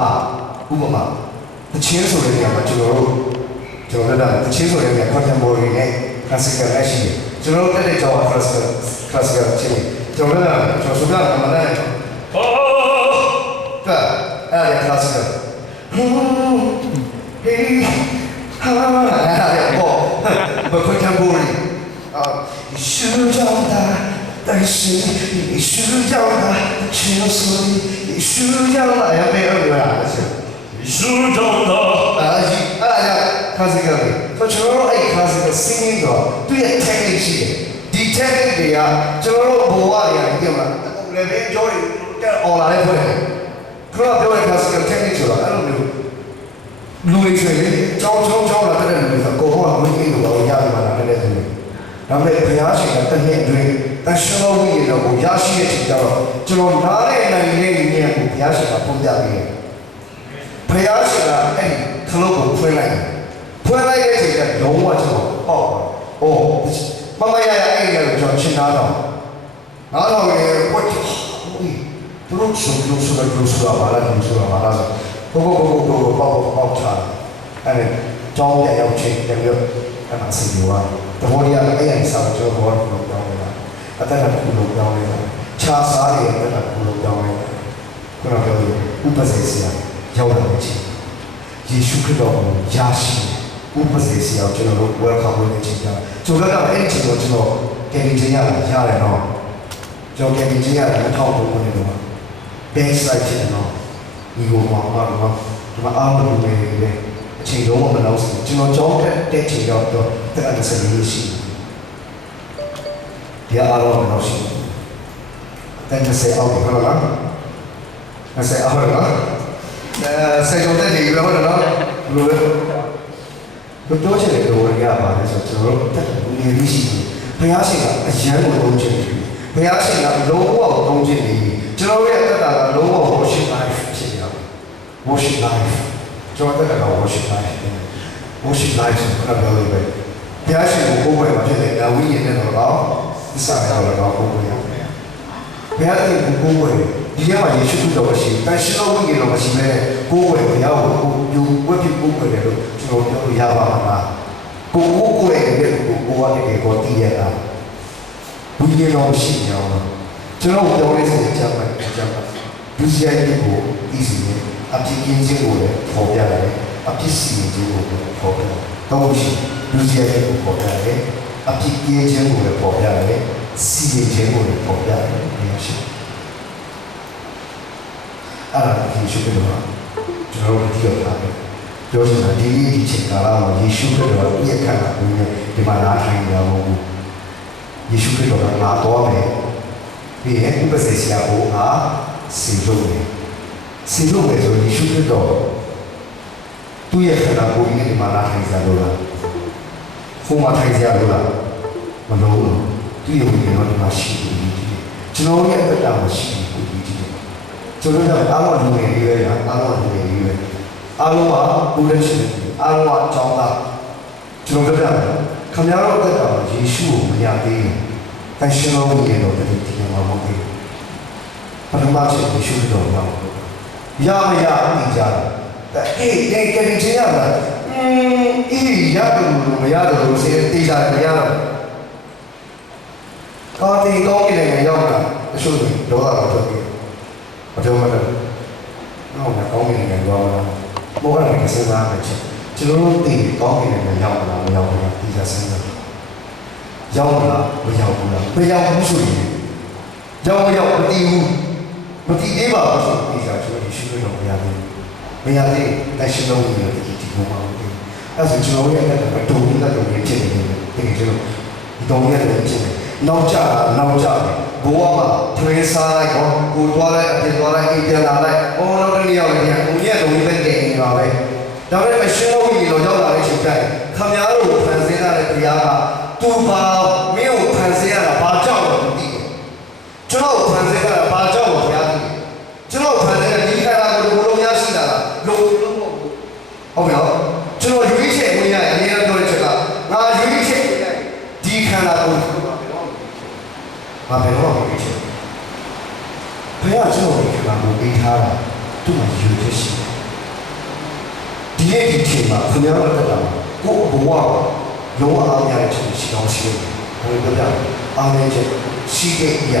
ဥပမာတချင်းဆိုတဲ့နေရာမှာကျွန်တော်တို့တချင်းဆိုတဲ့နေရာ contemporary နဲ့ classical အရှိတယ်ကျွန်တော်တို့တက်တဲ့ကြောင်း classical ချင်းကျွန်တော်တို့ဆိုပြတာမှလည်းအဲ့ဒါ classical hey ha အဲ့ဒါcontemporary 需要的但是你需要的却所以你需要的也没有对吧你需要的classical ဆိုကျွန်တော်တို့အဲ့ classical singing တော့သူရဲ့ technique ရှိတယ်ဒီ technique တွေကကျွန်တော်တို့ဘဝရည်ဒီမှာ level ကျော်တက် all လာတဲ့ဖွဲ့တယ်ခရောပြောတဲ့ classical technique ဆိုတာအဲ့လိုမျိုးလူတွေဆိုရင်ကြောင်းလာတဲ့လူတွေဆိုကိုယ်ကမင်းကြီးလိုရရမှာလာတဲ့သူတွေဒါပေမဲ့ဘုရားရှင်ကတနည်းအတွင်းတန်ရှင်းလို့ရတော့ကိုရရှိတဲ့ချိန်ကျတော့ကျွန်တော်နားတဲ့နိုင်တဲ့ဉာဏ်ကိုဘုရားရှင်ကပုံပြပေးတယ်ဘုရားရှင်ကအဲ့ဒီခလုတ်ကိုဖွင့်လိုက်တဲ့ချိန်ကျလုံးဝကျွန်တော်ပေါ့မမရအဲ့ဒီကိုကျွန်တော်ရှင်းသားတော့နားတော့လေဝတ်သူတို့ဆိုတာဘာလဲဆိုဘိုးပေါ့ချာအဲ့ဒါကြောင်းရရောက်ချိန်တယ်ပြီးအဲ့မှာစီရွာတဘောရအဲ့ဒီဆောက်ကျော်ဘောကိုပြောင်းနေတာအတက်ကကူလို့ပြောင်းနေတာခြားစားတွေအတက်ကကူလို့ပြောင်းနေတာခုနကပြောဥပစေစရာရောက်လာတဲ့ချိန်ယေရှုခရစ်တော်ကိုရရှိဥပစေစရာကျွန်တော်တို့ welcome လုပ်နေချိန်ကျွန်တော်ကအဲ့ဒီချိန်ကိုကျွန်တော်ကယ်တင်ခြင်းရတယ်နော်ကျွန်တော်ကယ်တင်ခြင်းရတယ်2000ခုနှစ်တုန်းက backside ဖြစ်တယ်နော်ဒီကိုမှာဒီမှာအားလုံးတွေပဲအချိန်လုံးမလောက်ဘူးကျွန်တော်ကြောင်းတဲ့ချိန်တော့တက်အပ်စနေရှိဒီအားလုံးမလောက်ရှိတယ်တဲ့ဆက်အောင်ခလာလားဆက်အောင်လားဆက်ကြတဲ့ဒီလိုဟုတ်နော်ဘယ်တော့ချင်တယ်လို့ရပါတယ်ဆိုတော့ကျွန်တော်တို့တက်နေရရှိတယ်ဘုရားရှင်ကအရန်ကိုသုံးချင်တယ်ဘုရားရှင်ကလုံးဝသုံးချင်တယ်ကျွန်တော်ရဲ့တက်တာကလုံးဝ worship life ဖြစ်ရအောင် worship life ကျွန်တော်တက်က worship life ဆိုတာပြောလို့ပဲဘုရားရှင်ကိုကိုယ်ဝယ်မှာဖြစ်တဲ့ဝိညာဉ်နဲ့တော့သစ္စာနဲ့တော့ကိုယ်ဝယ်ရမယ်ဘုရားရှင်ကိုကိုယ်ဝယ်ဒီထဲမှာယေရှုခရစ်တော်ရှိတန်ရှင်းသောဝိညာဉ်တော်ရှိမဲ့ကိုယ်ဝယ်ဘုရားကိုယူဝတ်ပြုကိုယ်ဝယ်တယ်လို့ကျွန်တော်ပြောလို့ရပါမှာကိုယ်ဝယ်တဲ့ကိုကတကယ်ကိုတည်ရတာဝိညာဉ်တော်ရှိနေအောင်ကျွန်တော်ပြောလေးစကြပါဒုစရိုက်ကိုသိစီနေအပြည့်ကင်းခြင်းကိုလည်းပေါ်ပြရတယ်အပြည့်စီခြင်းကိုလည်းပေါ်ပြတယ်တော့ရှိဒုစရိုက်ကိုပေါ်ပြရတယ်အပြည့်ကင်းခြင်းကိုလည်းပေါ်ပြရတယ်စီခြင်းကိုလည်းပေါ်ပြရတယ်ရှိအဲ့ဒါကိုယေရှုခရစ်တော်ကျွန်တော်တို့ပြောတာပဲပြောချင်တာဒီချိန်ကာလမှာယေရှုခရစ်တော်ရဲ့အခါကဒီမှာလာထိုင်ရအောင်ယေရှုခရစ်တော်ကလာတော့မယ်ဒီရဲ့ဥပစေစရာကိုစီလို့ဆိုယေရှုခရစ်တော်သူ့ရဲ့ခန္ဓာကိုယ်ကြီးနဲ့ဒီမှာလာထိုင်ကြလို့လားဟိုမှာထိုင်ကြလို့လားမလို့သူ့ရဲ့ဝိညာဉ်တော်ဒီမှာရှိနေတယ်ကျွန်တော်ရဲ့အတ္တမှာရှိနေတယ်ကျွန်တော်ကအားလုံးလူငယ်တွေပဲအားလုံးကကိုယ်လက်ရှိအားလုံးအကြောင်းသားကျွန်တော်ပြောတာခင်ဗျားတို့အတ္တမှာယေရှုကိုမရသေးဘူးတန်ရှင်းလို့ရတော့ဒီနေ့မှာမဟုတ်ဘူးပထမဆုံးယေရှုတော်ကရမရအကြတယ်အေးကဲချင်းရမှာရတယ်လို့မရတယ်လို့စေတေးကြတယ်မရတော့ကောင်းတယ်ကောင်းတယ်လည်းရောက်တာအရှုံးဒေါသတော့ထွက်ပြီဘာကြောင့်လဲနောက်မှာကောင်းတယ်လည်းရောက်လာဘောကလည်းစဉ်းစားမယ်ကျွန်တော်တို့တည်ကောင်းတယ်လည်းရောက်လာမရောက်ဘူးဒီစားစဉ်းစားရောက်လာမရောက်ဘူးလားမရောက်ဘူးဆိုရင်ရောက်မရောက်မတည်ဘူးမတည်သေးပါဘူးဆိုဒီစားကျွန်တော်ရှိလို့တော့မရသေးလက်ရှိလုံးကိုဒီကိုမှာအဲ့ဒါကျွန်တော်ရဲ့အတူတူနဲ့တော့ဖြစ်နေတယ်တကယ်ကျွန်တော်ဒီတော့ရတယ်ဖြစ်နေနောက်ကြဘိုးကမှထွေးစားလိုက်တော့ကိုသွားလိုက်အပြင်သွားလိုက်အိမ်ပြန်လာလိုက်နောက်တစ်နေ့ရောက်ရင်ကိုကြီးကလုံးဝပဲတည်နေပါပဲဒါပေမဲ့ရှင်းလို့ကြီးတော့ရောက်လာတဲ့ချိန်တိုင်းခမများတို့ဖန်ဆင်းရတဲ့ဘုရားကသူပါမင်းကိုဖန်ဆင်းရတာဘာကြောင့်လဲမသိဘူးကျွန်တော်ဖန်ဆင်းရတာဘာကြောင့်လဲဘုရားသိတယ်ကျွန်တော်ဖန်ဆင်းတဲ့ဒီခန္ဓာကိုယ်လုံးရရှိတာလားလုံးဟုတ်ပြီနော်ကျွန်တော်ရွေးချယ်ဝင်ရရင်အရင်တော့ပြောတဲ့ချက်ကငါရွေးချယ်ဝင်ရဒီခန္ဓာကိုယ်ဘာပဲတော့ရွေးချယ်ဘုရားကျွန်တော်ဒီခန္ဓာကိုယ်ပေးထားတာသူ့မှာရွေးချယ်ရှိတယ် နေ့ဒီချိန်မှာခင်ဗျားတို့တက်တာကိုဘဝလုံးဝအားရတဲ့ချိန်ရှိအောင်ရှိတယ်ဘယ်လိုပြောအားရချက်ရှိခဲ့ရ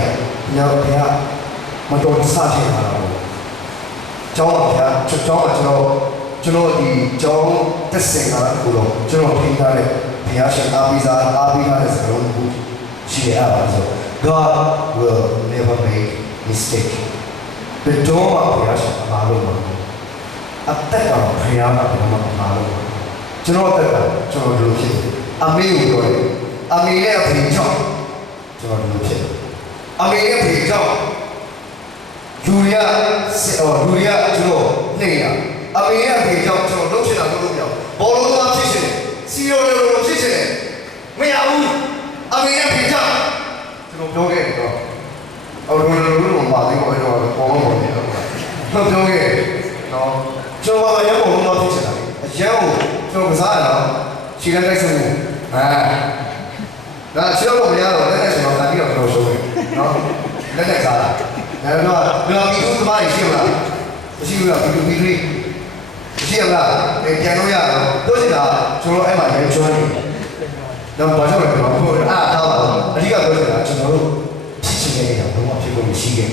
ညဘုရားမတော်တဆဖြစ်လာတော့ကျောင်းပါဗျာကျောင်းကကျွန်တော်ဒီကျောင်းတက်စင်လာကိုတော့ကျွန်တော်ထိထားတဲ့ဘုရားရှင်အားပေးထားတဲ့စကားလုံးကိုရှိရပါဆို God will never make mistake ဘယ်တော့မှဘုရားရှင်အားလုံးမအသက်တော်ဘုရားကဘယ်တော့မှအားလုံးကျွန်တော်အသက်ကကျွန်တော်တို့ဖြစ်တယ်အမေကိုပြောတယ်အမေရဲ့အဖေကြောင့်ကျွန်တော်တို့ဖြစ်တယ်အမေရဲ့အဖေကြောင့်လူရကျွန်တော်နေရအမေရဲ့အဖေကြောင့်ကျွန်တော်လုပ်ချင်တာလုပ်ပြောင်းဘောလုံးသွားဖြစ်ရှင်စီရိုလိုဖြစ်ရှင်မရဘူးအမေရဲ့အဖေကြောင့်ကျွန်တော်ပြောခဲ့တယ်တော့အော်လိုမပါသေးဘူးအဲ့တော့ဘောလုံးပေါ်နေတော့ပြောခဲ့နော်ကျွန်တော်ကရဘောလုံးသွားဖြစ်ရှင်တာအရန်ကိုကျွန်တော်ကစားရတော့ခြေလက်တိုက်ဆုံးဒါချောလို့မရတော့လည်းကျွန်တော်ကပြီးတော့ပြောဆိုတယ်နော်လက်နဲ့စားတာဒါတော့ဘယ်လိုပြီးသမားရှိမလားမရှိဘူးလားပြီးပြီးရှိရလားပြန်လို့ရတော့တို့စီတာကျွန်တော်အဲ့မှာရဲကျွမ်းနေတော့ဘာလို့လဲတော့ဟိုအားထားပါအဓိကပြောချင်တာကျွန်တော်တို့ဖြစ်ချင်တဲ့နေရာဘုံမှာဖြစ်ဖို့ရှိခဲ့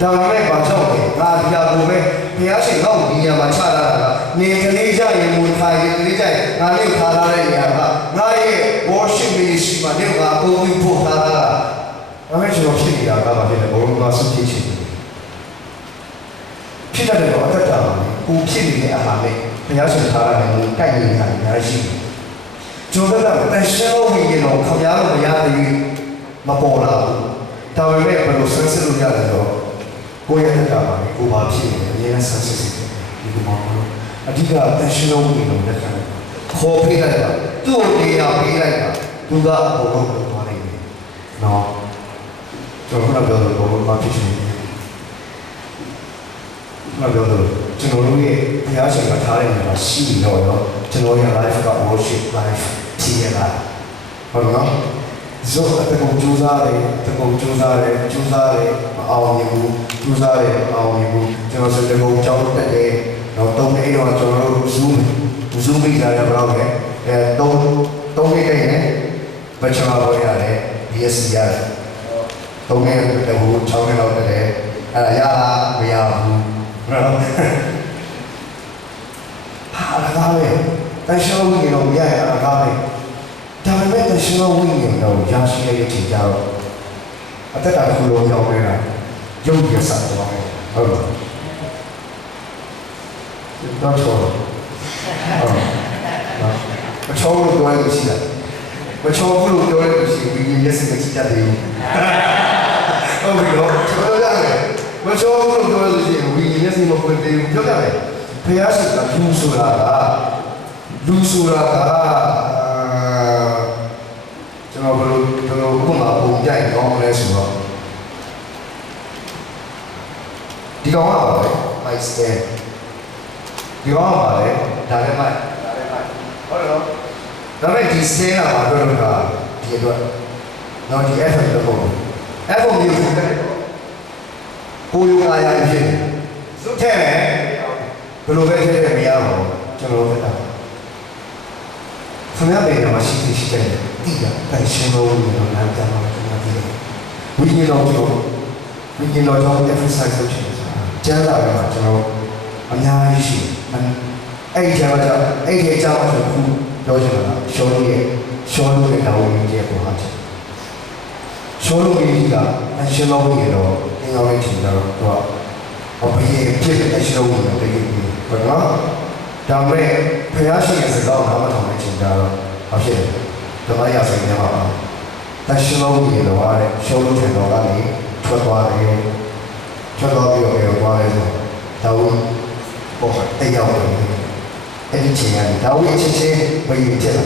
ဒါပေမဲ့ဘာကြောင့်လဲငါဒီဟာကိုပဲဘုရားရှင်တော့ဒီနေရာမှာချလာတာကနေကလေးကြရင်မူထိုင်ကလေးကြရင်ငါလေးထားထားတဲ့နေရာကငါရဲ့ worship ministry မှာလည်းငါပုံပြီးပို့ထားတာဒါပေမဲ့ကျွန်တော်ဖြစ်နေတာကဘာဖြစ်လဲဘုံကဆုပ်ဖြစ်ချင်ဖြစ်တဲ့တော့အသက်တာကိုဖြစ်နေတဲ့အမှားနဲ့ဘုရားရှင်ထားတာလည်းတိုက်နေတာအများကြီးကျွန်တော်ကတန်ရှင်းဝင်ရင်တော့ခင်ဗျားတို့မရသေးမပေါ်လာဘူးဒါပေမဲ့ဘယ်လိုဆန်းစစ်လို့ရလဲတော့ကိုယ့်ရဲ့တက်တာပါလေကိုဘာဖြစ်နေလဲအရင်ဆန်းစစ်စစ်ဒီကမှာအဓိကတန်ရှင်းဝင်ရင်တော့လက်ခံခေါ်ပေးလိုက်တာသူ့ကိုတရားပေးလိုက်တာသူကဘုံဘုံသွားနေတယ်နော်ကျွန်တော်ကပြောလို့ဘုံဘာဖြစ်နေလဲမပြောလို့ကျွန်တော်တို့ရဲ့ဘုရားရှင်ကထားတဲ့နေရာရှိတော့ရောကျွန်တော်ရဲ့ life က worship life ဖြစ်ရတာဟုတ်နော်ဇောအတကုံကျူးစားတယ်မအောင်မြင်ဘူးကျူးစားတယ်မအောင်မြင်ဘူးကျွန်တော်စတဲ့ကုံကြောင်းတက်တယ်တော့တုံးနေတော့ကျွန်တော်တို့ zoom ပြီးကြရတော့လေတုံးနေတယ်နဲ့ဘယ်ချမှာပေါ်ရတယ် BSc ရတယ်တုံးနေတယ်ဟို6နှစ်လောက်တက်တယ်အဲ့ဒါရလားမရဘူးနော်ဟာလာပဲတန်ရှင်းဝင်တော့ရရတာကားပဲဒါပေမဲ့တန်ရှင်းဝင်တော့ရရှိရတဲ့ချိန်ကြတော့အတက်ကခုလိုပြောင်းနေတာရုပ်ရစားတော့ဟုတ်လားတော့ဟုတ်မချောလို့ပြောရလို့ရှိတယ်မချောဘူးလို့ပြောရလို့ရှိရင်ဒီမျက်စိနဲ့ကြည့်တတ်တယ်ဟုတ်ပြီတော့ကျွန်တော်ရတယ်မချောဘူးလို့ပြောရလို့ရှိရင်ဒီမျက်စိမဖွင့်သေးဘူးပြောရတယ်ဘုရားရှိခိုးလူဆိုတာကကျွန်တော်ဘယ်လိုခုမှပုံပြိုင်ကောင်းလဲဆိုတော့ဒီကောင်ကပါလေ my stand ဒီကောင်ကပါလေဒါလည်းမိုက်ဟုတ်တယ်နော်ဒါပေမဲ့ဒီ stand ကဘာပြောလို့လဲဒီအတွက်တော့ဒီ FM တော့ပေါ့ FM မျိုးကိုတက်တော့ကိုယ်ရောအားရဖြစ်နေစုထဲမယ်ဘယ်လိုပဲထည့်မရဘူးကျွန်တော်တို့ကခင်ဗျားပဲမှာရှိတယ်တိတာတန်ရှင်းလို့ရတော့လမ်းကြောင်းမှာကျွန်တော်ဒီဝိညာဉ်တော်ကြောင့် exercise လုပ်ချင်တယ်ကျမ်းစာထဲမှာကျွန်တော်အများကြီးရှိအဲ့ဒီကျမ်းစာအဲ့ဒီအကြောင်းအရာကိုပြောချင်တာရှောလို့ရဲ့တာဝန်ကြီးရဲ့ပုံဟာချက်ရှောလို့ကြီးကတန်ရှင်းလို့ရတော့အင်္ဂါလေးထင်တော့တော့အဘိဓိဖြစ်တဲ့အရှုံးကိုတကယ်ကြီးဟုတ်နော်ဒါမဲ့ဘုရားရှိခိုးစကားကိုနားမထောင်နိုင်ချင်ကြတော့အဖြစ်ဓမ္မရာဆိုရင်မှာတန်ရှင်းလို့ရတော့အဲ့ရှောလို့ထင်တော့ကနေထွက်သွားတယ်ပြီးတော့ပြောသွားတယ်ဆိုဒါဝိပေါ်တဲ့ရောက်တယ်အဲ့ဒီချိန်ကဒါဝိချင်းချင်းဘယ်ရင်ချက်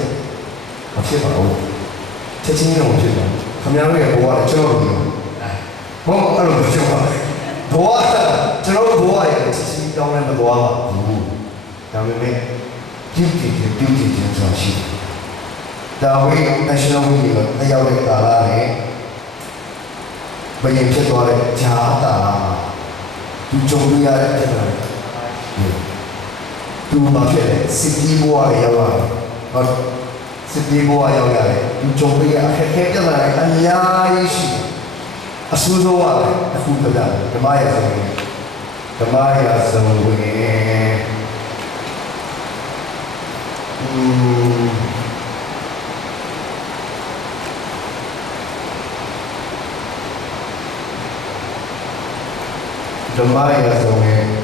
မဖြစ်ပါဘူးချက်ချင်းတော့ဖြစ်တယ်ခင်ဗျားတို့ရဲ့ဘဝကကျွန်တော်တို့ဘောအဲ့လိုပြောပါဘဝကျွန်တော်တို့ဘဝရဲ့ချက်ချင်းတောင်းလည်းမသွားပါဘူးဒါပေမဲ့ပြုတ်ချင်းဆိုရှိဒါဝိ national week ကိုတယောက်တဲ့ကာလနဲ့ဘယ်ရင်ဖြစ်သွားတဲ့ဂျာတာသူကြုံရတဲ့ပြဿနာ သူဘာဖြစ်လဲစစ်ကြီးဘဝရောက်ရတယ်ဟုတ်စစ်ကြီးဘဝရောက်ရတယ်သူကြုံရအခက်အခဲပြဿနာတွေအများကြီးရှိတယ်အဆိုးဆုံးကလည်းအခုတည်းကဓမ္မရာဇဝင်ဓမ္မရာဇဝင်ဓမ္မရာဇဝင်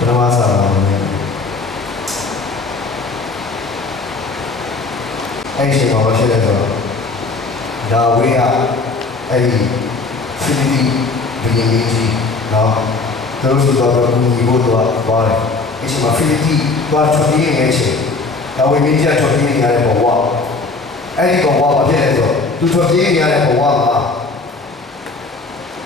ပထမစာနဲ့အဲ့ဒီချိန်မှာဘာဖြစ်လဲဆိုတော့ဒါဝေးကအဲ့ဒီဖိလိပင်းဘုရင်ကြီးနော်သူတို့ဆိုတော့ဒီဘို့တော့ပါတယ်အဲ့ဒီမှာဖိလိပင်းသွားထွက်ပြေးနေတဲ့အချိန်ဒါဝေးမင်းကြီးထွက်ပြေးနေရတဲ့ဘဝအဲ့ဒီဘဝဘာဖြစ်လဲဆိုတော့သူထွက်ပြေးနေရတဲ့ဘဝမှာ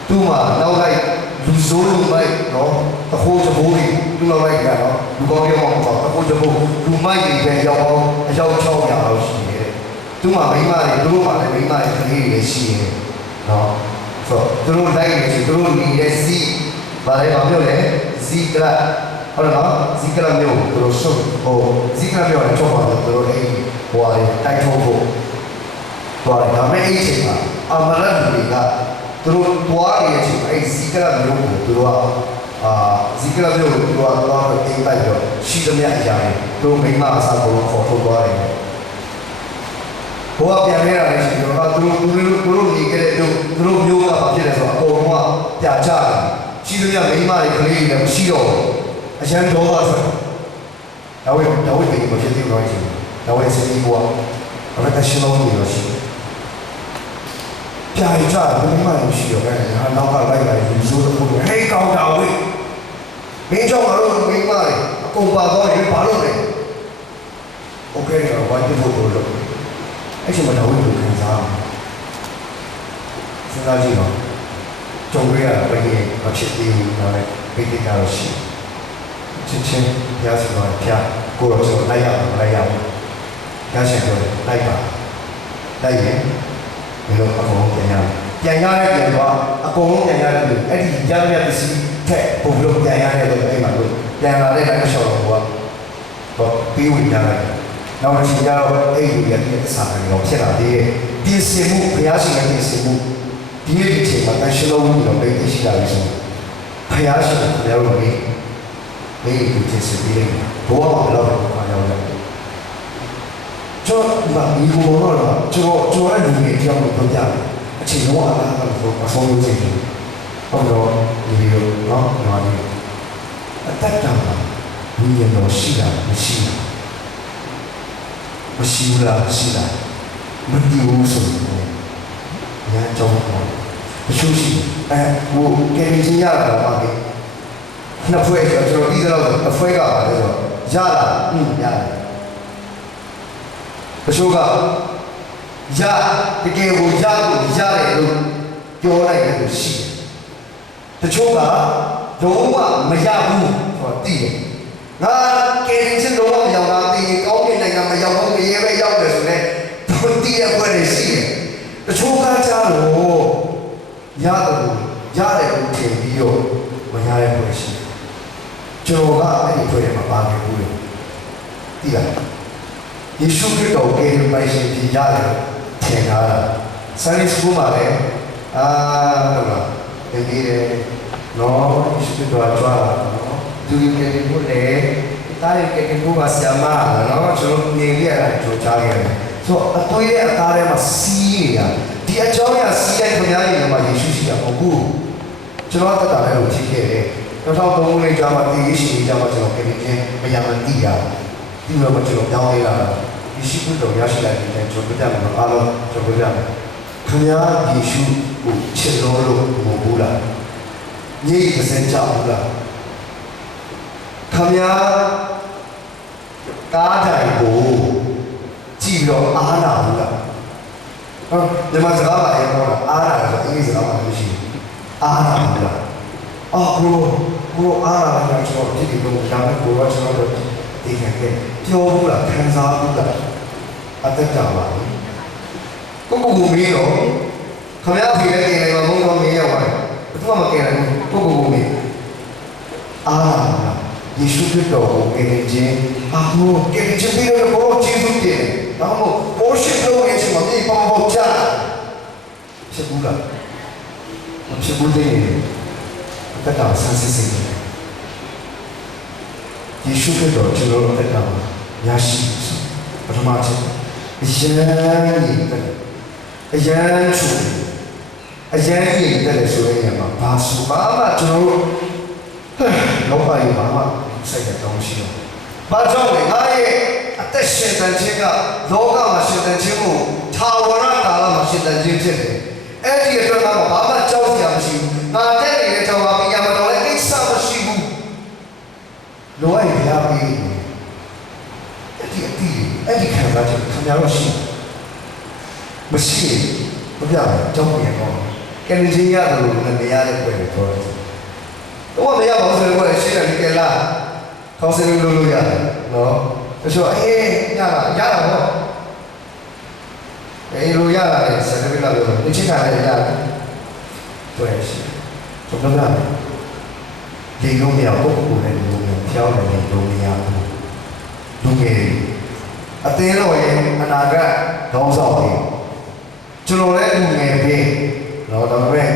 သူ့မှာနောက်လိုက်လူစိုးလူမိုက်နော်တခိုးတဘိုးတွေလူလောက်လိုက်ကြနော်လူကောင်းပြောင်းပေါ့တခိုးတဘိုးလူမိုက်တွေပဲရောက်အောင်အယောက်600လောက်ရှိတယ်သူ့မှာမိန်းမတွေသူတို့မှာလည်းမိန်းမတွေကလေးတွေရှိတယ်နော်ဆိုတော့သူတို့လိုက်နေသူတို့နေတဲ့စီဗါလဲမပြောလဲဇီကရာဟုတ်လားဇီကရာမျိုးသူတို့ဆုပ်ဟိုဇီကရာမျိုးလည်းချောပါတယ်သူတို့အဲ့ဟိုအတိုက်ထုတ်ဖို့တော့ဒါမဲ့အဲ့ချိန်မှာအမရတ်တွေကသူတို့တွားနေတဲ့အချိန်အဲ့ဇီကရာမျိုးကိုသူတို့ကဇီကရာမျိုးကိုသူတို့ကတော့အိမ်လိုက်တော့ရှိသမျှအရာတွေသူတို့မိန်းမအစားကိုခေါ်ထုတ်သွားတယ်ဘိုးကပြန်ခဲ့တာလည်းရှိတော့သူတို့နေခဲ့တဲ့သူတို့မျိုးကဘာဖြစ်လဲဆိုတော့အကုန်လုံးကပြကြတယ်ရှိသမျှမိန်းမတွေကလေးတွေလည်းမရှိတော့ဘူးအရန်ဒေါသထွက်ဒါဝိဒ်ကမဖြစ်သေးဘူးတော့ရှိဒါဝိဒ်စနေဘောအဲ့ဒါရှင်လုံးတွေရောရှိပြိုင်ကြတယ်မိန်းမတွေရှိတော့အဲ့ဒါနောက်ကလိုက်လာပြီးဆိုတော့ဟေးကောင်းတာဝိဒ်မင်းကြောင့်ငါတို့မိန်းမတွေအကုန်ပါတော့ရင်ဘာလို့လဲโอเคတော့ဘာဖြစ်ဖို့လို့အဲ့ချိန်မှာဒါဝိဒ်ကိုခံစားစဉ်းစားကြည့်တော့ကြုံရတာပဲမဖြစ်သေးဘူးဒါလည်းပိတ်တိကတော့ရှိချင်းဘုရားရှိခိုးဖျားကိုတော့ဆိုလိုက်ရအောင်ဘုရားရှင်ပြောလိုက်ပါလိုက်ရင်ဘယ်လိုအကုန်ပြန်ရတဲ့သွားအကုန်လုံးပြန်ရတဲ့လူအဲ့ဒီရရပစ္စည်းထက်ဘုံလုံးပြန်ရတဲ့လူအဲ့မှာလို့ပြန်လာတဲ့တိုင်းလျှောက်တော့တော့ပြီးဝင်ကြတယ်နောက်တစ်ချိန်ကျတော့အဲ့ဒီရတဲ့အစာတွေဖြစ်လာသေးတယ်ပြင်ဆင်မှုဘုရားရှင်ရဲ့ပြင်ဆင်မှုဒီနေ့ဒီချိန်မှာတန်ရှင်းလုံးပြီးတော့ပြည်ရှိလာပြီဆိုဘုရားရှင်ဘုရားတော်ကြီးဒီပြင်ဆင်ပြီးတယ်ဘဝမှာဘယ်လိုမှမရောက်ဘူးကျွန်တော်ဒီဘောတော့ကျွန်တော်အဲ့လူတွေကြောက်လို့ပြောကြတယ်အချိန်တော့အားကတော့အဆုံးလို့ရှိတယ်ဟုတ်တော့ဒီလိုနော်ဒီမှာအသက်တာဘုရားတော်ရှိတာမရှိဘူးလားရှိလားမတည်ဘူးဆိုတော့ညာကြောင်းပေါ့အချို့ရှိဟိုကယ်ရီရတာပါပဲနှစ်ဖွဲ့ကျွန်တော်ပြီးတော့အဖွဲကပါလေဆိုရတာရတယ်အချို့ကရတကယ်ကိုရတယ်လို့ပြောလိုက်တယ်လို့ရှိတယ်တချို့ကတော့မရဘူးဆိုတော့တည်တယ်ငါကယ်ရီချင်းတော့မရောက်တာတည်ကောင်းကင်နိုင်ငံမရောက်ဘူးမရေပဲရောက်တယ်ဆိုတော့တို့တည်ရခွင့်ရှိတယ်တချို့ကကြတော့ရတယ်လို့ထင်ပြီးတော့မရတဲ့ခွင့်ရှိတယ်ကျွန်တော်ကအဲ့ဒီခွင့်မှာပါနေဘူးလေတည်လားယေရှုခရစ်တော်ကယ်ရီပိုင်ရှင်ဖြစ်ရတယ်ထင်တာဆန်ရီစကူမှာလည်းဟုတ်လားတကယ်နော်ယေရှုခရစ်တော်ကြွားလာနော်သူကယ်ရီဖို့လေတားရကယ်ရီဖို့ကဆရာမနော်ကျွန်တော်နေရတာကြိုးချခဲ့တယ်ဆိုတော့အသွေးရဲ့အသားထဲမှာစီးနေတာဒီအကြောင်းအရာစီးတဲ့ခင်ဗျားရဲ့မှာယေရှုရှိတာမဟုတ်ဘူးကျွန်တော်တက်တာလည်းလို့ဖြစ်ခဲ့တယ်2003ခုနှစ်ကြာမှဒီယေရှုကြာမှကျွန်တော်ကယ်ရီချင်းမရမှန်းသိတာဒီလိုမှကျွန်တော်ကြောင်းလေးလာယေရှုခရစ်တော်ရရှိလိုက်တဲ့ကျွန်တော်ပြတ်မှာအားလုံးကျွန်တော်ပြတ်မယ်ခင်ဗျားယေရှုကိုချစ်လို့မဟုတ်ဘူးလားညိတ်စင်ကြဘူးလားခင်ဗျားကားတိုင်ကိုကြည့်ပြီးတော့အားနာဘူးလား ဒီမှာစကားပါရေတော့အားလာဆိုအင်္ဂလိပ်စကားမှမရှိဘူးအားလာဘူးလားအော်ကိုအားလာတယ်ကျွန်တော်ဒီလိုဒါမဲ့ကိုကကျွန်တော်တို့ဒီကဲပြောဘူးလားခံစားဘူးလားအသက်တာပါကိုမင်းတော့ခမရဖေးလည်းနေမှာမုန်းတော့မင်းရောက်ပါတယ်ဘယ်သူမှမကဲနိုင်ဘူးကိုမင်းအားလာယေရှုခရစ်တော်ကိုကယ်ခြင်းအားကိုကယ်ခြင်းပြီးတော့ဘောကျေးဇူးတင်ဒါမှမဟုတ်ဘောရှိလို့ရဲ့ချိန်မှာဒီပေါင်းဖို့ချဖြစ်ဘူးလားမဖြစ်ဘူးတဲ့တက္ကသိုလ်ဆန်းစစ်စစ်ယေရှုခရစ်တော်ကျွန်တော်တို့တက္ကသိုလ်ရရှိပထမချက်အယံကြီးအယံချူအယံကြီးတဲ့ဆိုရင်မှာဘာဆိုမှကျွန်တော်တို့လောကကြီးမှာစိတ်တောင်းရှိတော့ဘာကြောင့်လဲငါရဲ့အသက်ရှင်တန်ခြင်းကလောကမှာရှင်တန်ခြင်းကိုထာဝရကာလမှာရှင်တန်ခြင်းဖြစ်တယ်အဲ့ဒီအတွက်မှာဘာမှကြောက်စရာမရှိဘူးငါတက်နေတဲ့ကြောင်မှာပညာမတော်လည်းကိစ္စမရှိဘူးလောကကြီးရပြီအဲ့ဒီခံစားချက်ခံရတော့ရှိမရှိဘုရားကြောက်ပြန်တော့ကဲနေချင်းရတယ်လို့လည်းမရတဲ့ပွဲတွေတော့တော့မရပါဘူးဆိုတော့ရှင်းတယ်ဒီကလာခေါင်းစင်းလို့ရတယ်နော်တချို့အေးရတာပေါ့အေးလို့ရတာလေစက်တပြလာလို့ဒီချင်းကလည်းရတယ်တွေ့ရှိဆိုတော့ဒီလိုမျိုးပုဂ္ဂိုလ်နဲ့ဒီလိုမျိုးဖျောင်းနေတယ်လို့မရဘူးလူငယ်အသေးတော်ရဲ့အနာဂတ်ခေါင်းဆောင်တွေကျွန်တော်လည်းလူငယ်ပဲတော့ဒါပေမဲ့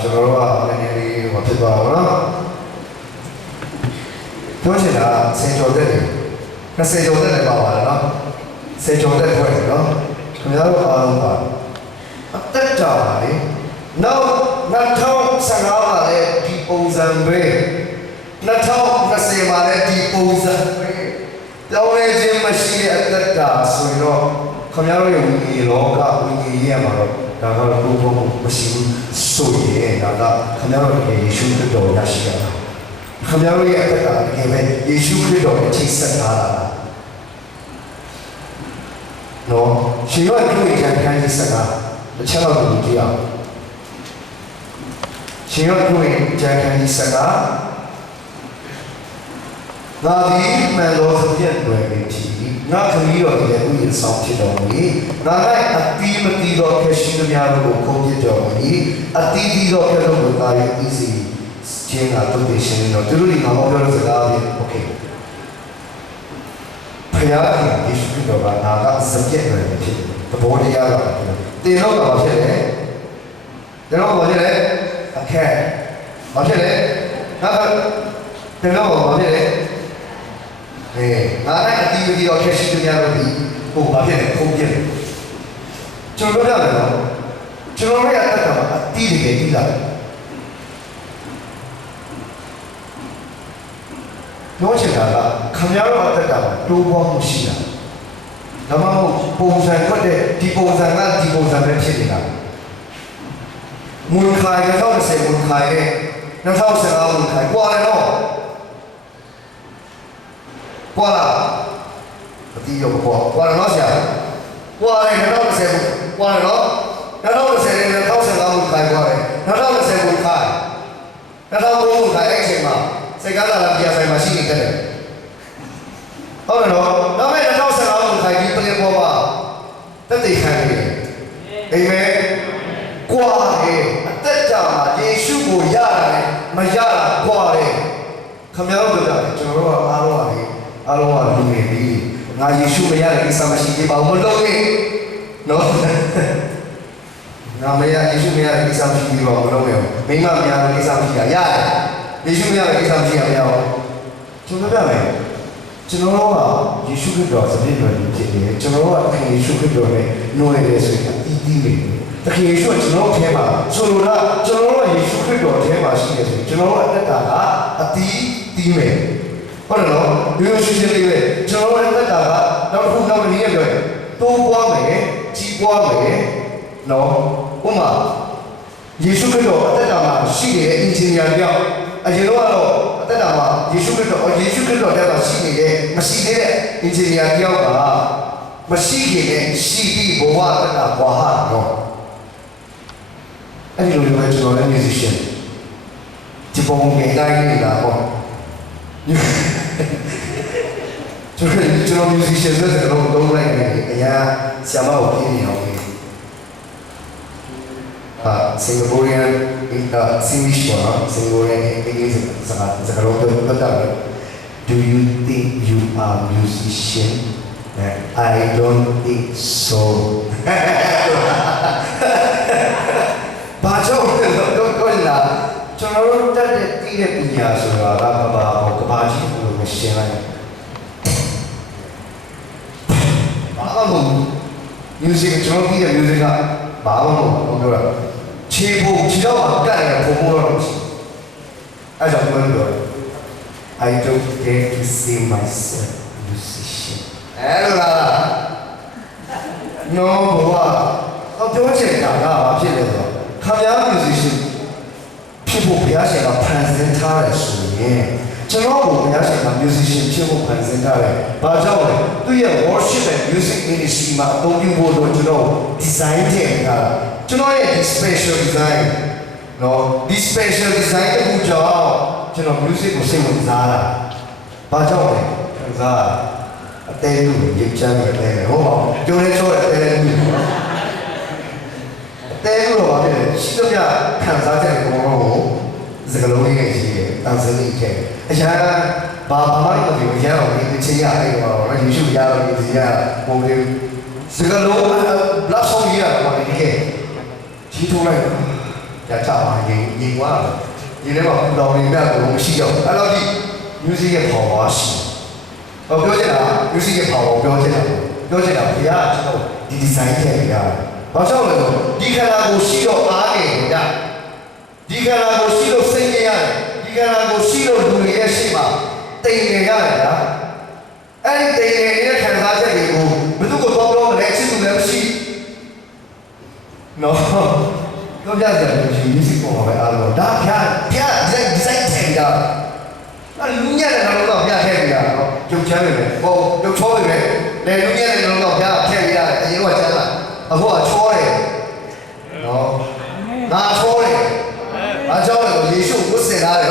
ကျွန်တော်တို့ကလည်းနည်းနည်းဟောဖြစ်သွားပါတော့ပြောချင်တာဆယ်ကျော်တဲ့20ကျော်တဲ့ပါပါလားနော်ဆယ်ကျော်တဲ့ဖွဲ့တယ်နော်ခင်ဗျားတို့အားလုံးပါအသက်တာပါလေနောက်2015ပါလေဒီပုံစံပဲ2020ပါလေဒီပုံစံပဲပြောင်းလဲခြင်းမရှိတဲ့အသက်တာဆိုရင်တော့ခင်ဗျားတို့ရဲ့ဝိညာဉ်လောကဝိညာဉ်ရေးရမှာတော့ဒါကတော့ဘုံဘုံမရှိဘူးဆိုရင်ဒါကခင်ဗျားတို့ရဲ့ယေရှုခရစ်တော်ရရှိရတာခင်ဗျားတို့ရဲ့အသက်ကတကယ်ပဲယေရှုခရစ်တော်နဲ့ချိတ်ဆက်ထားတာနော်ရှင်ရောခရစ်ယာန်ခိုင်းတဲ့စကားတစ်ချက်တော့ဒီကြည့်အောင်ရှင်ရောခရစ်ယာန်ခိုင်းတဲ့စကားဒါဒီမဲ့လို့ပြည့်ွယ်နေပြီငါခရီးတော်ရဲ့ဥယျာဉ်ဆောင်ဖြစ်တော်မူ၏ငါ၌အတိမတိသောခရှိသမျှတို့ကိုခုံပြတော်မူ၏အတိတိသောခတို့ကိုသာ၍ဤစီခြင်းကတုတ်သိရှင်တော်သူတို့ဒီမှာဟောပြောတဲ့စကားလေးโอเคဖယားခင်ယေရှုခရစ်တော်ကနာကစကြက်တယ်ဖြစ်သဘောတရားကတင်တော့ဘာဖြစ်လဲတင်တော့ဘာဖြစ်လဲအခက်ဘာဖြစ်လဲငါကတင်တော့ဘာဖြစ်လဲငါနဲ့အတီးမတီးတော့ခက်ရှိကြတော့ဒီဟိုဘာဖြစ်လဲခုံးပြတယ်ကျွန်တော်တို့ရတယ်နော်ကျွန်တော်ရဲ့အတ္တကအတီးတကယ်ကြီးလာတယ်ပြောချင်တာကခမည်းတော်အတ္တကတိုးပွားမှုရှိတာဒါမှမဟုတ်ပုံစံခွက်တဲ့ဒီပုံစံကဒီပုံစံပဲဖြစ်နေတာမွန်ခိုင်2010မွန်ခိုင်နဲ့2015မွန်ခိုင်ကွာတယ်နော်ကွာလားအတီးရောကွာတယ်နော်ဆရာကွာတယ်2010ကွာတယ်နော်2010နဲ့2015မွန်ခိုင်ကွာတယ်2010မွန်ခိုင်2009မွန်ခိုင်အဲ့ချိန်မှာစိတ်ကားလာပြဆိုင်မှာရှိနေတယ်ဟုတ်တယ်နော်နောက်မဲ့2015မွန်ခိုင်ဒီပြင်ပေါ်မှာတက်တည်ခံနေတယ်အာမင်ကွာတယ်အသက်တာမှာယေရှုကိုရတာနဲ့မရတာကွာတယ်ခမည်းတော်တို့ကကျွန်တော်တို့ကအားလုံးကလူငယ်ပြီးငါယေရှုမရတဲ့ကိစ္စမရှိသေးပါဘူးမလုပ်နဲ့နော်ငါမရယေရှုမရတဲ့ကိစ္စမရှိသေးပါဘူးမလုပ်နဲ့မိမမရတဲ့ကိစ္စမရှိတာရတယ်ယေရှုမရတဲ့ကိစ္စမရှိရမရဘူးကျွန်တော်ပြောမယ်ကျွန်တော်တို့ကယေရှုခရစ်တော်စပြည့်တော်ကြီးဖြစ်တယ်ကျွန်တော်တို့ကယေရှုခရစ်တော်နဲ့နှိုးရတယ်ဆိုရင်အတီးနေတကယ်ယေရှုကကျွန်တော်ထဲမှာဆိုလိုတာကျွန်တော်တို့ကယေရှုခရစ်တော်ထဲမှာရှိတယ်ဆိုရင်ကျွန်တော်တို့အတ္တကအတီးမယ်ဟုတ်တယ်နော်ဒီလိုရှိနေလေကျွန်တော်တို့အတ္တကနောက်တစ်ခုနောက်တစ်နည်းပြောရင်တိုးပွားမယ်ကြီးပွားမယ်နော်ဥမာယေရှုခရစ်တော်အတ္တမှာရှိနေတဲ့အင်ဂျင်နီယာတယောက်အရင်တော့အတ္တမှာယေရှုခရစ်တော်ထဲမှာရှိနေတဲ့မရှိသေးတဲ့အင်ဂျင်နီယာတယောက်က machine CD bawa kena bahan no. Ini dulu kita jual musician. Jepang mengenai ini lah kok. Jual musician tu kalau dong lagi ya siapa okey ni okey. Singaporean Singlish pun, Singaporean English sangat sekarang tu betul. Do you think you are musician? I don't think so. Baca kau lah. Contoh tadi tiga punya suara apa kebaji pun mesti lah. Bawa music contoh tiga music ah bawa tu lah. Cipu cilau makan yang popular mesti. Ada mana? I don't dare to say myself musician. Lah. No, bawa. Kau jangan cakap apa sih tu. Kau yang musician, people biasa nak presenter suami. Jangan aku biasa musician, people presenter. Baca le, tu yang worship and music ministry mah, tu yang bodoh jual design je kan. Jual ye special design. No, this special design tu jual. Jual music mesti muzara. Baca le, muzara. Tell you, you jangan tell. Oh, jual jual tell you. Tell you apa? Siapa yang kan saja orang sekarang ini sih, tangsa ni ke. Macam bapa ni macam ni cia ni orang Yesus ya ni cia, mungkin sekarang belasong dia orang ni ke. Citu lagi, jangan yang wah, ini mah orang ni dah orang siap. Kalau di music yang power sih, oh betul lah, music yang power betul lah, dia tahu di design dia. Macam mana? Jika lagu silo ane, ya. Jika lagu silo sengian, jika lagu silo dunia siapa, tinggal ya. Tinggal kan saja itu. Betul kau tahu leksi tu leksi. No, kau jangan jadi musik kau apa alam. Dah dia design tinggal. Lunya dengan orang dia tinggal. Jauh ni, oh jauh cowok ni. Lunya dengan orang dia tinggal. Ini macam mana? Aku cowok ni. No, nah cowok ni. Macam mana? Yesus bukan ada,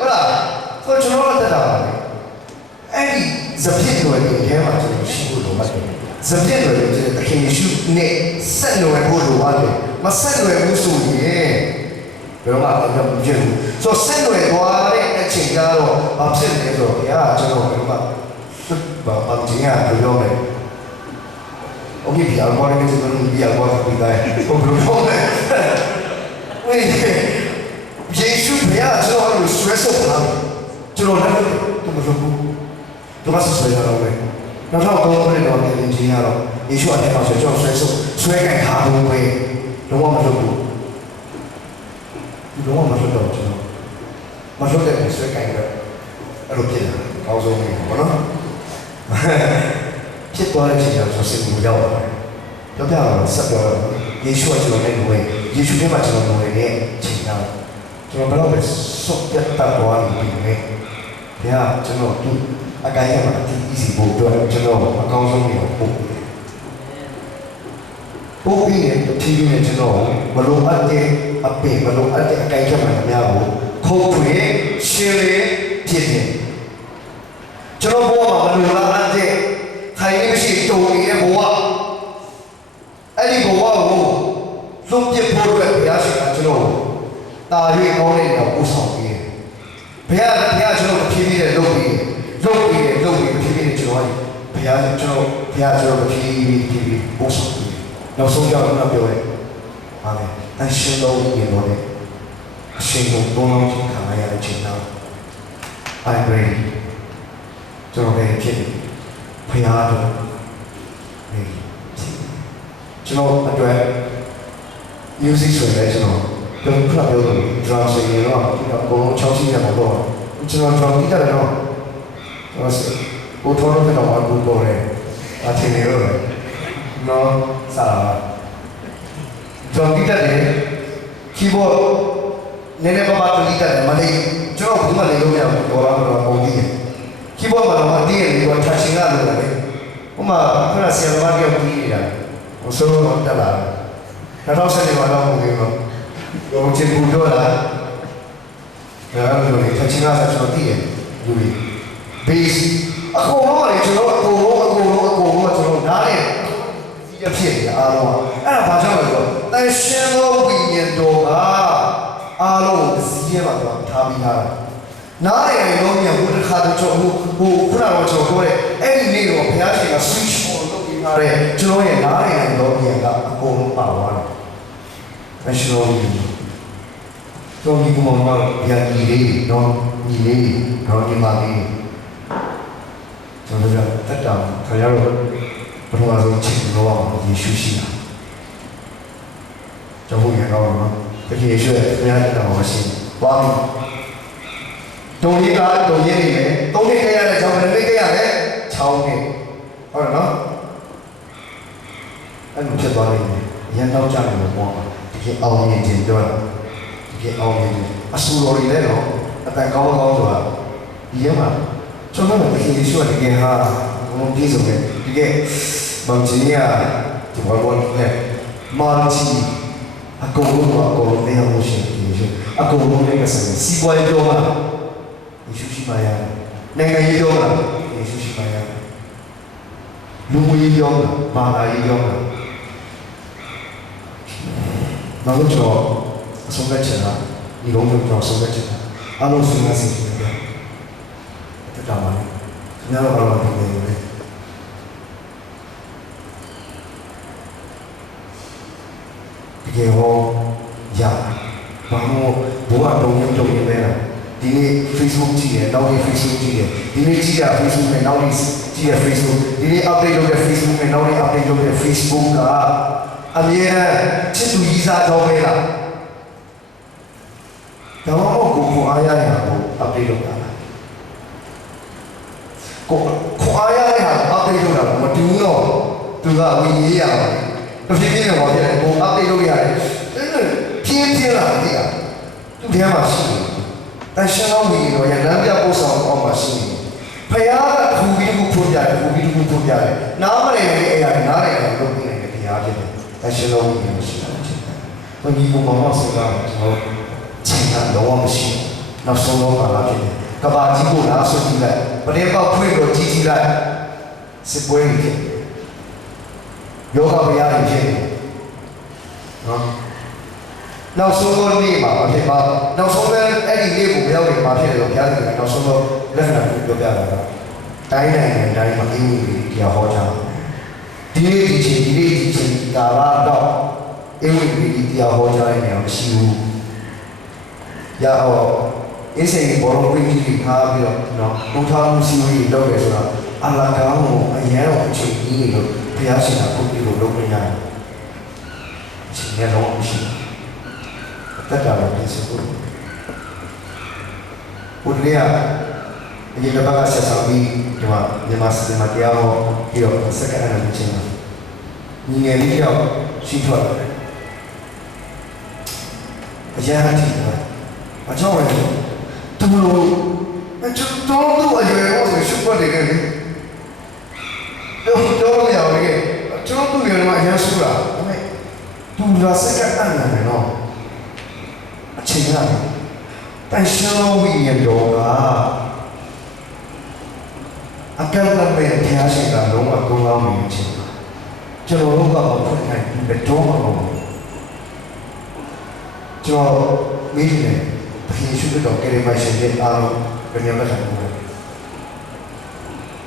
betul? Kau cuma ada apa? Ini sebenarnya ni dia macam Yesus tu macam. Sebenarnya ni tak Yesus ni sebenarnya bodoh ada. Masa sebenarnya musuh ni. Belum ada macam so sebenarnya dua ni cakap lo, apa sih tu? Ya, cakap belum. Bapa cakap belum ni. Okey, biar orang ni sebelum biar orang kita. Oh belum ni. Weh, Yesus biar cakap harus stress orang. Cakap nak tu betul. Tu masih stress orang ni. Nak tahu kalau orang ni orang ni cakap lo. Yesus ada macam cakap stress kan kamu weh. Rumah betul. Rumah masuk tahu cakap. Masuk tak stress kan ke? Rupiah. Kau so ni, mana? Kita orang cakap sosial media orang, tapi orang sebab Yesus aja orang ni, Yesus ni macam orang ni cakap, cuma berapa sok dia tak orang ini, dia cuma tu agaknya mati isi bodoh, cuma kau so ni buku ni TV ni cuma belum ada apa, belum ada agaknya mana dia kau punya share dia, cuma bawa belum ada. Hari ini mesti tahu ini bawa. Ini bawa aku. Lompat bodoh biasa macam tu. Tapi kau ni tak usah ni. Biasa cuma TV ni lompat TV ni cuma ni. Biasa cuma TV usah ni. Nak sungguh nak boleh. Amin. Asyik tahu ni boleh. Asyik tahu boleh kita ayah cinta. I'm ready. Cuma begini. ဖျားတော့နေကျွန်တော်အတွက် music ဆိုရဲကျွန်တော်ခဏပြောလို့ drum ဆိုရင်တော့ဒီတော့အကုန်လုံး6ရှိရမှာပေါ့ကျွန်တော် drum တီးတယ်နော်ကျွန်တော်ကိုထောတော့တော့ဘာဘူးပေါ်တယ်အထင်နေတော့နော်စာ drum တီးတယ် keyboard နည်းနည်းပါးပါးတီးတယ်မလေးကျွန်တော်ဘူးမလေးလို့မရဘူးတော့ပုံတီးတယ် keyboard မှာတော့အတီးရည်ကို touching ရလို့လေဟ嘛，可能是我妈叫你呀，我说我得了，那到时候我老公给我，我进步多了。然后他其他才说地，对不对？base，ako mo rin chlo, ako chlo, dali. Di piedi alo. Era facciamo dai scemo vignendo alo zie ma tabi ha. Nare ai nomi a un khadu cho hu kuna ro cho ko le. Ai ni ro bhya shin ga switch on လုပ်ပြီးထားတဲ့ကျွန်တော်ရဲ့နားရည်တော်ပြန်ကအကုန်လုံးပါသွားတယ်။အရှင်တော်ကြီးတော့ဒီကောင်ကပြန်ကြီးလေးတော့ညီလေးတော့ဒီမှာလေးကျွန်တော်ကတက်တာခရရတော့ဘုရားဆုံးချစ်လို့ယေရှုရှိတာကျွန်တော်ရတော့နော်တကယ်ရွှဲဘုရားတော်မရှိဘူးဘာလို့တုံကြီးကတုံကြီးနေတယ်တုံကြီးကြရတဲ့ကြောင့်လည်းကြရတယ်ချောင်းနေဟုတ်တယ်နော်အဲ့လိုဖြစ်သွားနေတယ်ရန်တော့ကြတယ်ပေါ့တကယ်အောင်မြင်ခြင်းပြောတာတကယ်အောင်မြင်ခြင်းအဆူတော်တွေလည်းတော့အတန်ကောင်းကောင်းဆိုတာဒီရမှာကျွန်တော်တို့တကယ်ရွှဲတကယ်ဟာဘုံပြည့်စုံတယ်တကယ်ဘုံကြီးကဒီဘောဘောနဲ့မာချီအကုန်လုံးနေရာလို့ရှိရင်အကုန်လုံးလည်းဆက်စီပွားရေးပြောမှာယေရှုရှိပါရဲ့နိုင်ငံရေးပြောမှာယေရှုရှိပါရဲ့လူမှုရေးပြောမှာဘာသာရေးပြောမှာနောက်တော့အဆုံးသတ်ချင်တာဒီလုံးတော့ဆုံးသတ်ချင်တာအလုံးစုံနေစီတယ်တက်တာပါညတော့တော့ဒီလိုပဲတကယ်ဟောရဘာလို့ဘဝတုံးတုံးနေလဲဒီနေ့ Facebook ကြည့်တယ်နောက်နေ့ Facebook ကြည့်တယ်ဒီနေ့ကြည့်ရ Facebook နဲ့နောက်နေ့ကြည့်ရ Facebook ဒီနေ့ update လုပ်တဲ့ Facebook နဲ့နောက်နေ့ update လုပ်တဲ့ Facebook ကအမြဲတမ်းချစ်သူကြီးစားတော့ပဲလားတော့ကိုအားရရကို update လုပ်တာလားကိုအားရရဟာ update လုပ်တာမတူတော့သူကဝင်ရေးရအောင်တဖြည်းဖြည်းနဲ့ဟောပြတယ်ကို update လုပ်ရတယ်ပြင်းလာတယ်ကသူ့ထဲမှာရှိတယ်တန်ရှင်းအောင်ပြီးတော့ရလမ်းပြပို့ဆောင်အောင်မှာရှိတယ်ဖယားကခူပြီးခုဖွင့်ပြတယ်ခူပြီးခုဖွင့်ပြတယ်နားမလည်တဲ့အရာတွေနားလည်အောင်လုပ်နေတယ်တရားဖြစ်တယ်တန်ရှင်းအောင်ပြီးမရှိတာဖြစ်တယ်ဘုန်းကြီးဘုံမောင်ဆိုတာကျွန်တော်ချိန်ကတော့မရှိနောက်ဆုံးတော့ပါလာဖြစ်တယ်ကဘာကြီးကိုလာဆွကြည့်လိုက်ပဒေပေါက်ဖွင့်တော့ကြည့်လိုက်စစ်ပွဲကြီးယောဂဗျာကြီးဖြစ်တယ်နော်နောက်ဆုံးတော့နေ့မှာမဖြစ်ပါနောက်ဆုံးလည်းအဲ့ဒီနေ့ကိုမရောက်ရင်မဖြစ်တယ်လို့ဘုရားရှင်ကနောက်ဆုံးတော့လက်ခံပြီးပြောပြတာကတိုင်းနိုင်ငံတိုင်းမှာအင်းကြီးတရားဟောကြားဒီနေ့ဒီချိန်ကာလတော့အင်းကြီးတရားဟောကြားနေအောင်မရှိဘူးရအောင်အင်းစိန်ဘောလုံးပြည်ကြီးထားပြီးတော့နော်ဘုရားမှုစီဝေးလုပ်တယ်ဆိုတာအလကားကိုအရင်တော့အချိန်ကြီးလို့ဘုရားရှင်ကပုတ်ပြီးလို့လုပ်နေရတယ်အချိန်နဲ့တော့မရှိတက်တာလည်းဖြစ်ဖို့ဘုရားအရင်ကဘာသာဆက်ဆောင်ပြီးဒီမှာမြန်မာစင်မတရားဟောပြီးတော့စက္ကန့်အနည်းချင်းညီငယ်လေးယောက်ရှိထွက်လာတယ်အရာအထိအကြောင်းရယ်သူတို့ကျွန်တော်တို့အရွယ်ရောဆိုရှုပ်ပါတယ်လေတော့ရအောင်လေကျွန်တော်တို့ရမှာအရင်ဆိုတာဒါပေမဲ့သူကစက္ကန့်အနည်းနော်အချိန်ရတယ်တန်ရှင်းဝိညာဉ်တော်ကအကန့်အသတ်မဲ့တရားရှိတာလုံးဝသုံးလောင်းနေခြင်းကျွန်တော်တို့ကဘာဖြစ်နိုင်ဘယ်တော့မှမဟုတ်ကျွန်တော်မိနေဘယ်ရှိတော့ကလေးမရှိတဲ့အားလုံးဘယ်မှာလဲ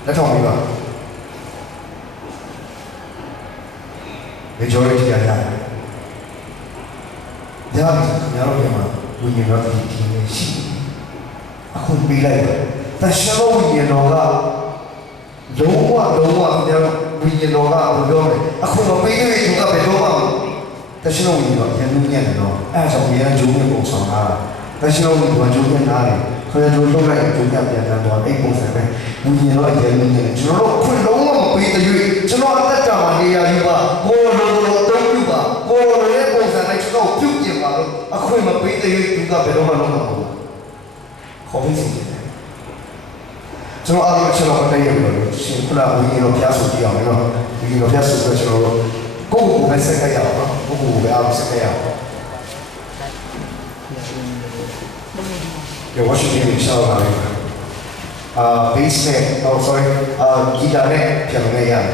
လက်ထောင်ပြီးပါ majority ရရတယ်။ဒါပေမဲ့ကျွန်တော်တို့ကဝိညာဉ်တော်ဒီทีနေရှိအခုပြီးလိုက်တော့တရှလောဝိညာဉ်တော်ကလုံးဝကျွန်တော်ဝိညာဉ်တော်ကဘယ်လိုလဲအခုမပြီးသေးဘူးကဘယ်တော့မှတရှလောဝိညာဉ်တော်ရန်သူညံ့တယ်နော်အဲဒါကြောင့်ရန်ကျုံးနေပုံဆောင်တာတရှလောဝိညာဉ်တော်ကျုံးနေနားတယ်ခရစ်တော်လုပ်လိုက်ကျုံးပြန်ပြန်သွားအိတ်ပုံစံပဲဝိညာဉ်တော်ရန်သူညံ့တယ်ကျွန်တော်တို့အခုလုံးဝမပြီးသေးဘူးကျွန်တော်အသက်တာမှာနေရာယူပါကိုယ်လိုတုံးပြပါကိုယ်လိုရဲ့ပုံစံနဲ့ကျွန်တော်ပြုတ်ပြင်ပါလို့အခုမပြီးသေးဘူးကဘယ်တော့မှလုပ်မှာမဟုတ်ခေါ်ပြီးစီတယ် ကျွန်တော်အားလုံးကျွန်တော်မတည့်ရဘူးလို့ရှင်ခုနဝီကြီးတို့ဖျားဆိုကြည့်အောင်နော်ဝီကြီးတို့ဖျားဆိုတော့ကျွန်တော်တို့ကိုယ့်ကိုယ်ပဲစက်ကရအောင်နော်ကိုယ့်ကိုယ်ပဲအားစက်ကရအောင်ဒီဝါရှင်တန်ရှောင်းလာတယ်bass နဲ့ oh sorry ဂီတာနဲ့ပြန်လို့ရတယ်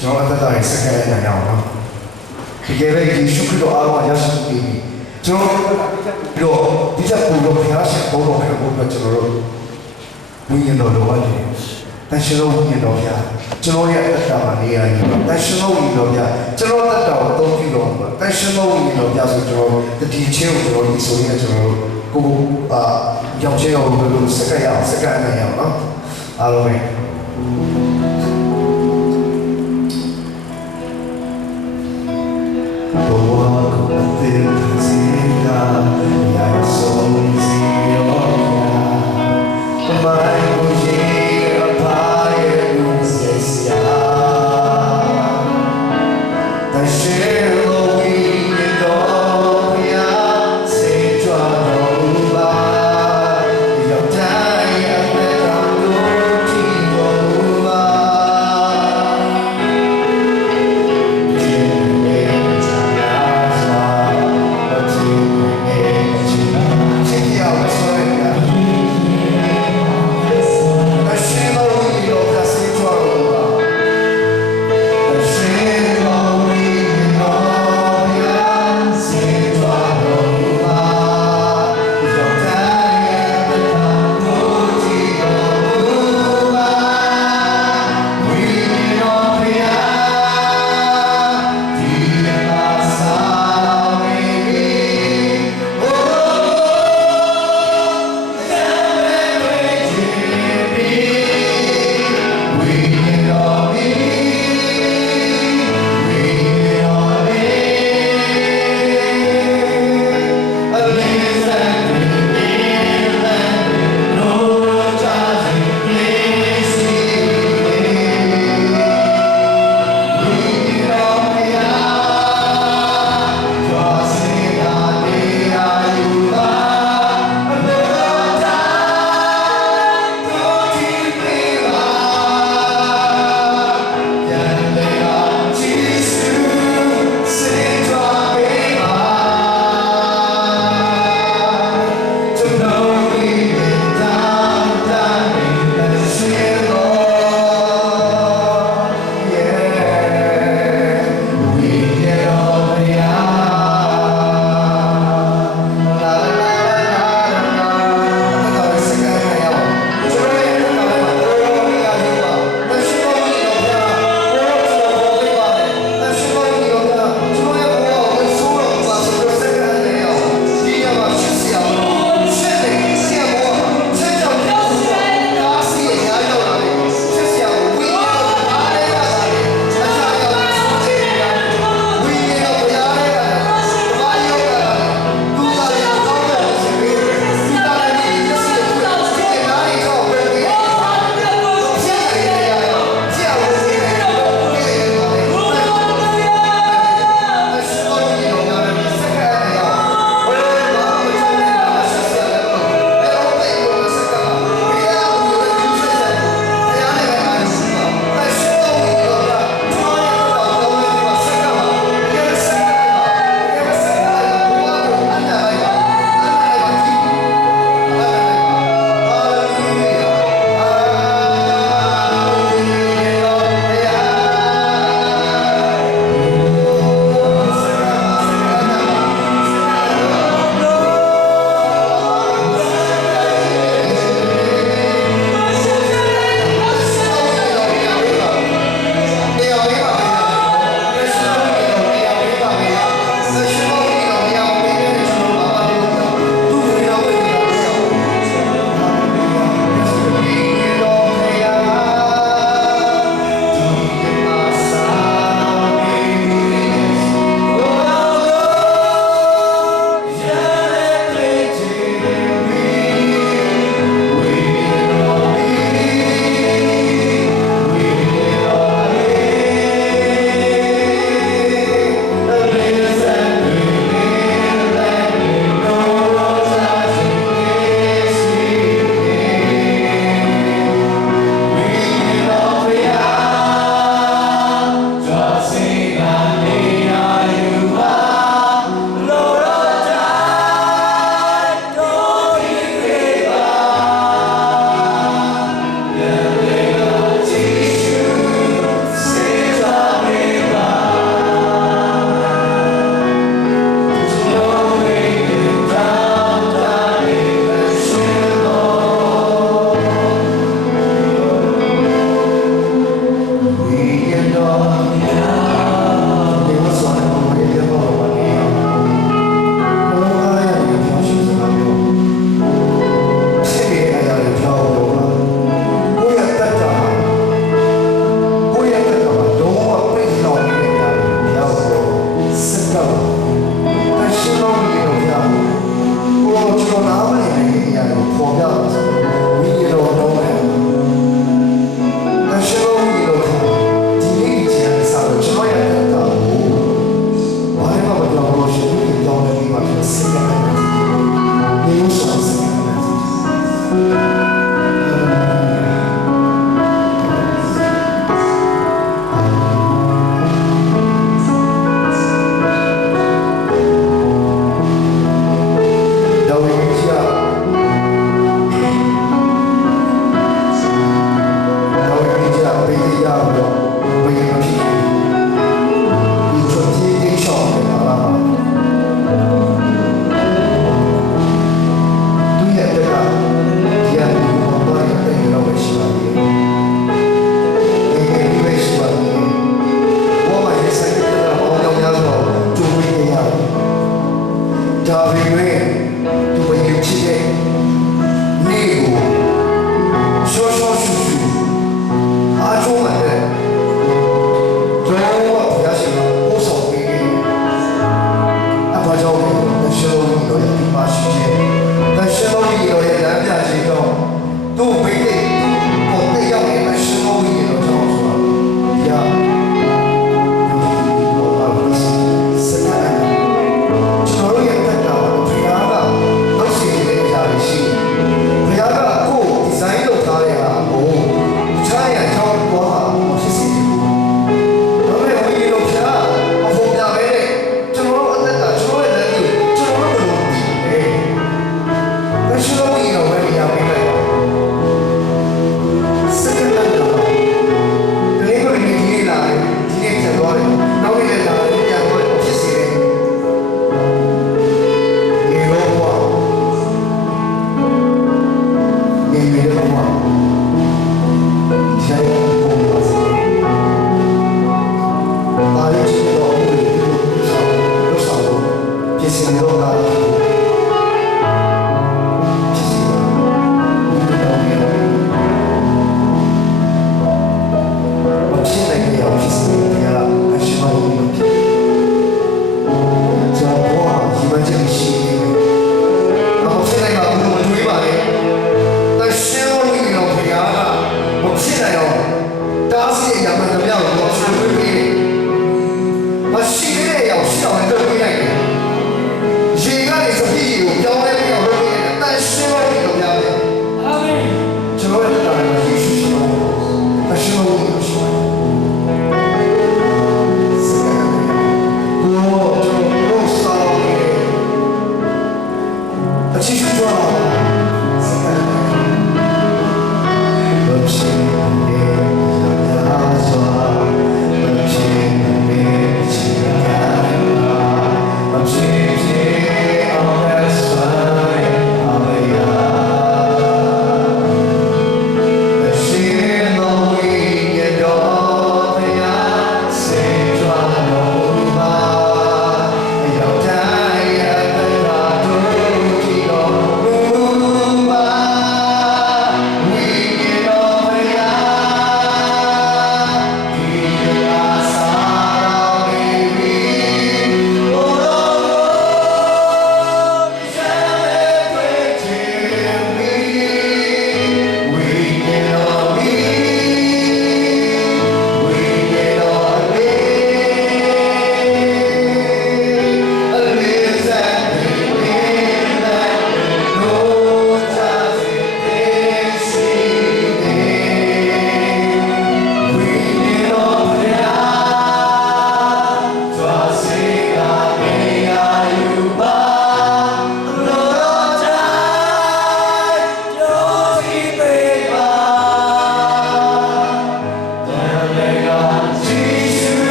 ကျွန်တော်အသက်တာစက်ကရနိုင်အောင်နော်ဒီကဲပဲဒီရှုပ်ကတော့အားလုံးရရှိပြီးကျွန်တော်တို့ဒီချက်ပူလို့ဖျားရှင်ပေါ်တော့ခဲ့ဖို့ကျွန်တော်တို့ဝိညာဉ်တော်လိုပါတယ်တန်ရှင်တော်ဝိညာဉ်တော်ဖျားကျွန်တော်ရဲ့အသက်တာမှာနေရာကြီးတန်ရှင်တော်ဝိညာဉ်တော်ဖျားကျွန်တော်သက်တာကိုသုံးပြီးတော့တန်ရှင်တော်ဝိညာဉ်တော်ဖျားဆိုကျွန်တော်တတိချင်းကိုကျွန်တော်ဒီဆိုရင်ကျွန်တော်ကိုရောက်ချင်အောင်လို့စက္ကရအောင်စက္ကရနိုင်အောင်နော်အားလုံးပဲ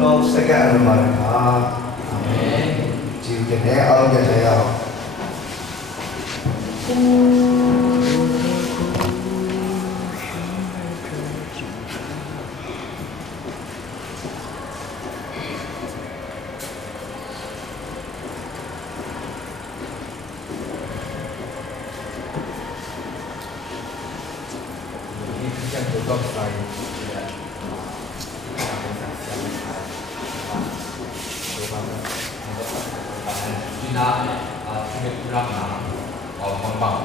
တော့စက္ကန့်အလုံးပါတယ်ပါအာမင်ကျေးဇူးတင်တယ်အားလုံးကြရအောင်China, Singapura, or Hong Kong.